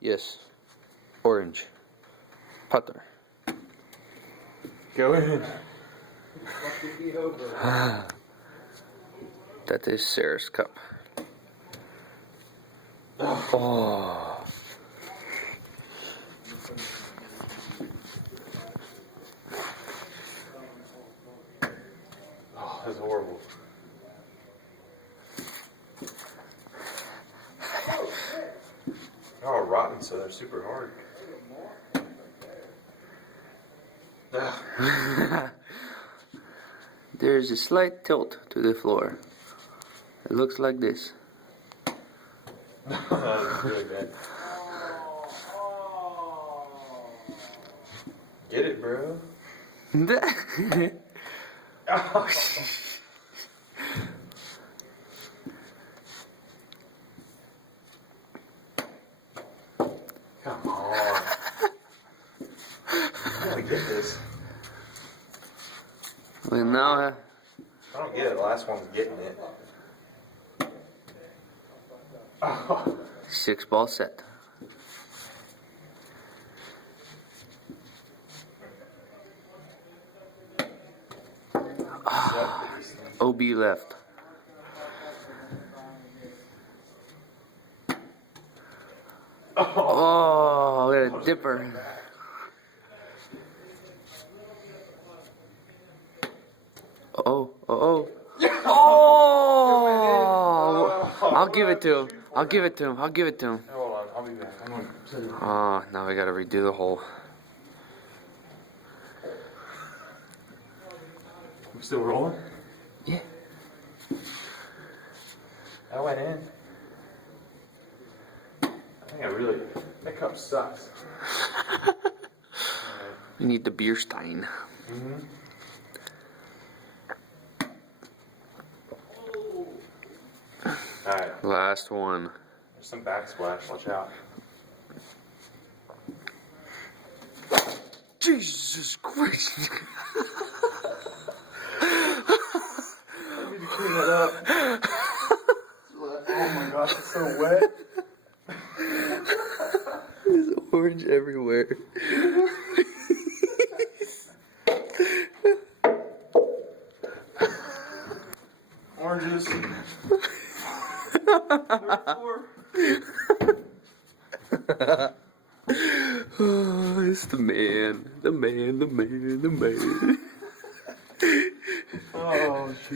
Yes. Orange. Putter. Go in. That is Sarah's cup. Oh. Oh, that's horrible. Oh, rotten, so they're super hard. There's a slight tilt to the floor. It looks like this. That's really bad. Get it, bro. Come on. I gotta get this. Well, now, I don't get it. The last one's getting it. Oh. 6-ball set. OB left. Oh, look at a dipper. Oh, oh, oh. Oh! I'll give it to him. I'll give it to him. I'll give it to him. Hold on, I'll be back. I'm gonna set it. Oh, now we gotta redo the hole. I'm still rolling? Yeah. I went in. I think I really. That cup sucks. We need the beer stein. Mm-hmm. Alright, Last one. there's some backsplash. Watch out. Jesus Christ. I need to clean that up. Oh my gosh, it's so wet. There's orange everywhere. Oranges. Oh, it's the man. The man, the man, the man. Oh, shoot.